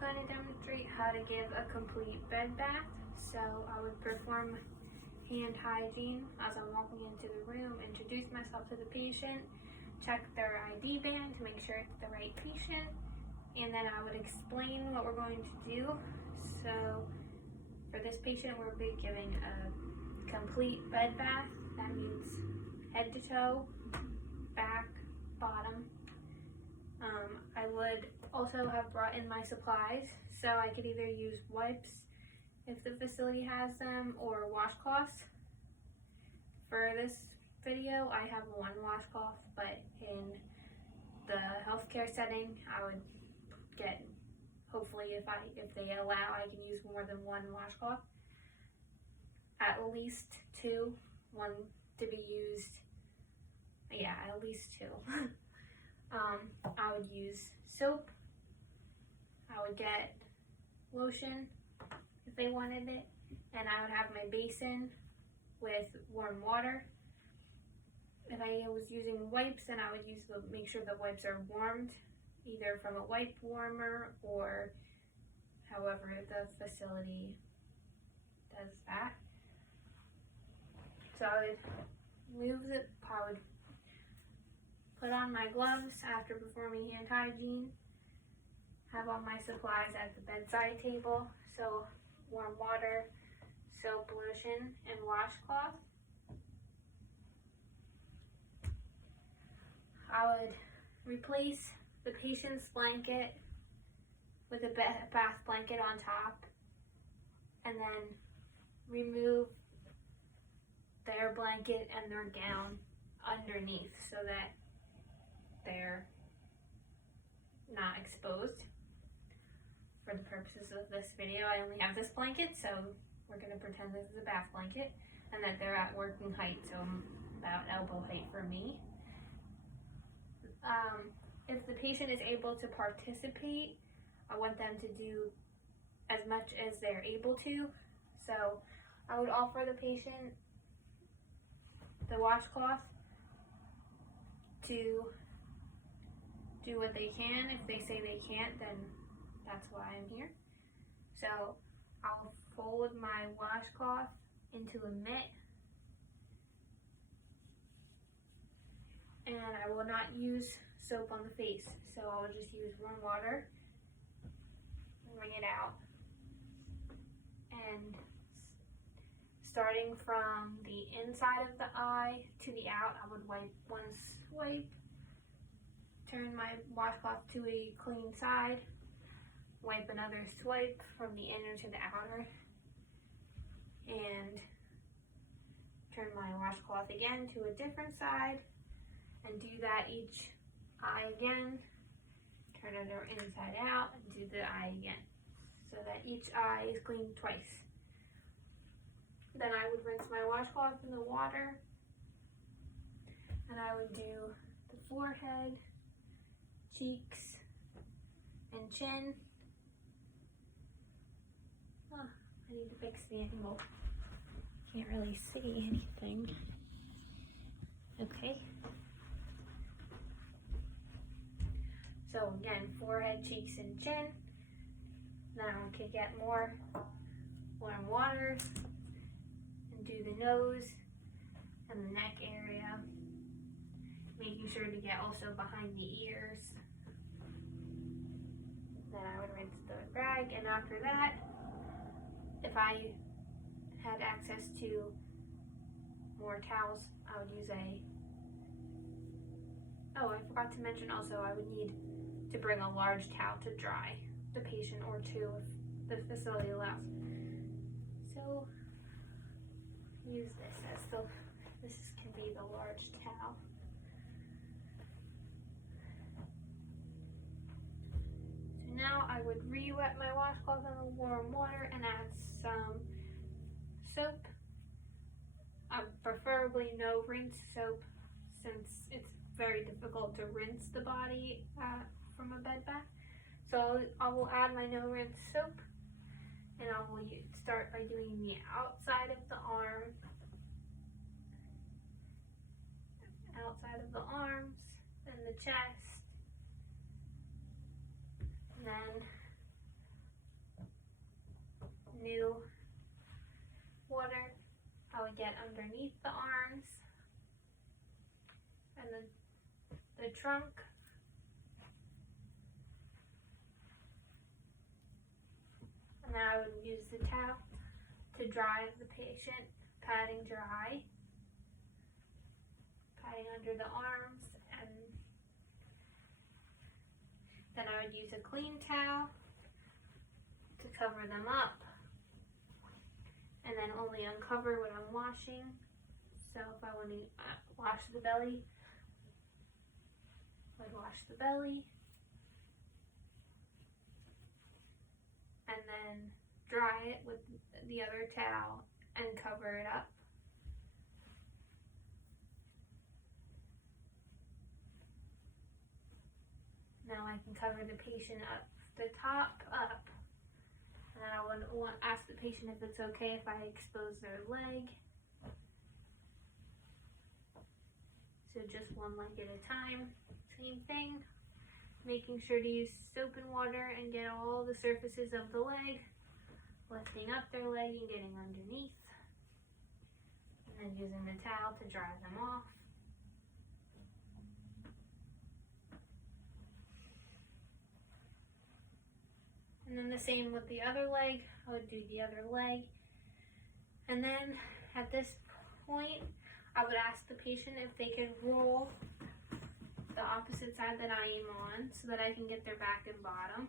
going to demonstrate how to give a complete bed bath. So I would perform hand hygiene as I'm walking into the room, introduce myself to the patient, check their ID band to make sure it's the right patient, and then I would explain what we're going to do. So for this patient, we'll be giving a complete bed bath. That means head to toe, back, bottom. I would also have brought in my supplies, so I could either use wipes if the facility has them or washcloths. For this video, I have one washcloth, but in the healthcare setting, I would get, hopefully if they allow, I can use more than one washcloth. At least two, one to be used, yeah, at least two. I would use soap. I would get lotion if they wanted it, and I would have my basin with warm water. If I was using wipes, then I would make sure the wipes are warmed, either from a wipe warmer or however the facility does that. So I would put on my gloves after performing hand hygiene, have all my supplies at the bedside table, so warm water, soap, lotion, and washcloth. I would replace the patient's blanket with a bath blanket on top, and then remove their blanket and their gown underneath so that they're not exposed. For the purposes of this video, I only have this blanket, so we're going to pretend this is a bath blanket and that they're at working height, so about elbow height for me. If the patient is able to participate, I want them to do as much as they're able to. So I would offer the patient the washcloth to do what they can. If they say they can't, then that's why I'm here. So I'll fold my washcloth into a mitt, and I will not use soap on the face. So I will just use warm water, wring it out, and starting from the inside of the eye to the out, I would wipe one swipe, turn my washcloth to a clean side, wipe another swipe from the inner to the outer, and turn my washcloth again to a different side, and do that each eye again, turn it inside out, and do the eye again, so that each eye is cleaned twice. Then I would rinse my washcloth in the water, and I would do the forehead, cheeks, and chin. Oh, I need to fix the angle. Can't really see anything. Okay. So again, forehead, cheeks, and chin. Then I could get more warm water and do the nose and the neck area, making sure to get also behind the ears. Then I would rinse the rag, and after that, if I had access to more towels, I would use oh, I forgot to mention also, I would need to bring a large towel to dry the patient, or two if the facility allows. So use this as this can be the large towel. So now I would re-wet my washcloth in the warm water and add some soap. Preferably no rinse soap, since it's very difficult to rinse the body from a bed bath. So I will add my no rinse soap, and I will start by doing the outside of the arm, and the chest, and then would get underneath the arms and the trunk. And then I would use the towel to dry the patient, patting dry, patting under the arms, and then I would use a clean towel to cover them up, and then only uncover when I'm washing. So if I want to wash the belly, I'd wash the belly, and then dry it with the other towel and cover it up. Now I can cover the patient up, the top up, and then I would ask the patient if it's okay if I expose their leg. So just one leg at a time, same thing. Making sure to use soap and water and get all the surfaces of the leg, lifting up their leg and getting underneath, and then using the towel to dry them off. And then the same with the other leg. I would do the other leg. And then at this point, I would ask the patient if they could roll the opposite side that I am on so that I can get their back and bottom.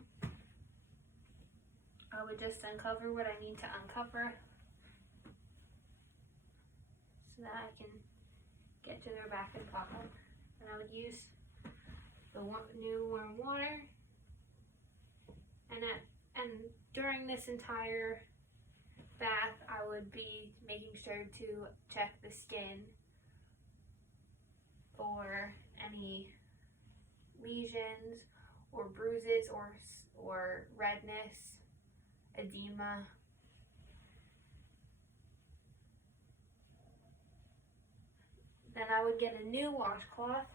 I would just uncover what I need to uncover so that I can get to their back and bottom. And I would use the new warm water. And during this entire bath, I would be making sure to check the skin for any lesions or bruises or redness, edema. Then I would get a new washcloth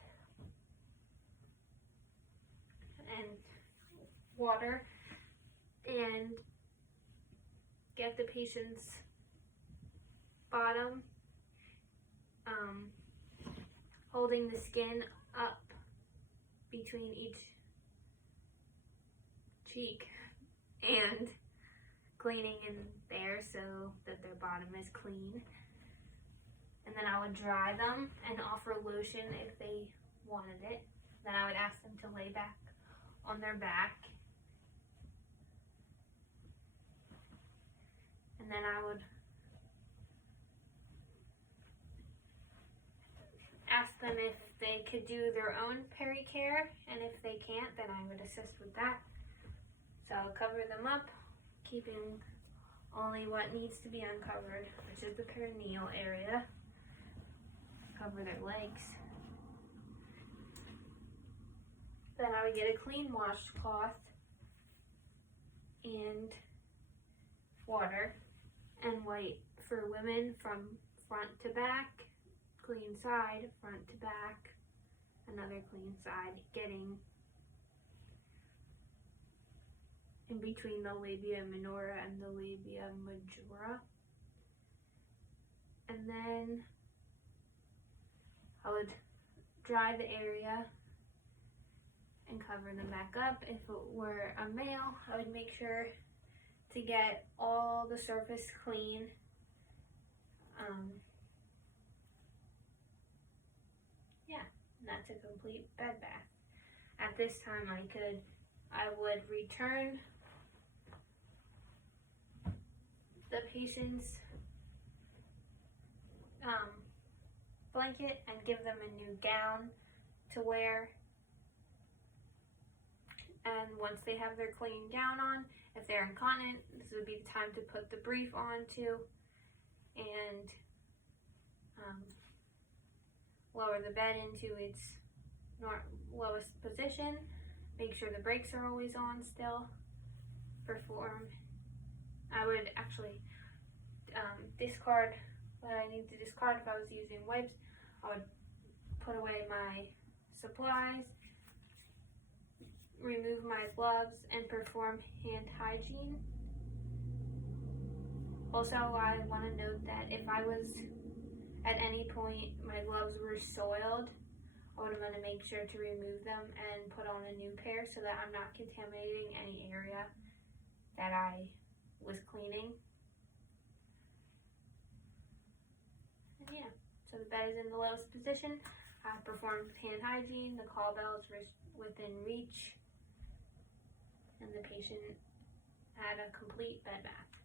and water and get the patient's bottom, holding the skin up between each cheek and cleaning in there so that their bottom is clean. And then I would dry them and offer lotion if they wanted it. Then I would ask them to lay back on their back. And then I would ask them if they could do their own pericare, and if they can't, then I would assist with that. So I'll cover them up, keeping only what needs to be uncovered, which is the perineal area. Cover their legs. Then I would get a clean washcloth and water and wipe for women from front to back, clean side, front to back, another clean side, getting in between the labia minora and the labia majora. And then I would dry the area and cover them back up. If it were a male, I would make sure to get all the surface clean. Yeah, and that's a complete bed bath. At this time, I would return the patient's blanket and give them a new gown to wear. And once they have their clean gown on, if they're incontinent, this would be the time to put the brief on too, and lower the bed into its lowest position. Make sure the brakes are always on still. I would actually discard what I need to discard. If I was using wipes, I would put away my supplies, remove my gloves, and perform hand hygiene. Also, I want to note that if I was at any point my gloves were soiled, I would want to make sure to remove them and put on a new pair so that I'm not contaminating any area that I was cleaning. And yeah, so the bed is in the lowest position. I performed hand hygiene, the call bells were within reach, and the patient had a complete bed bath.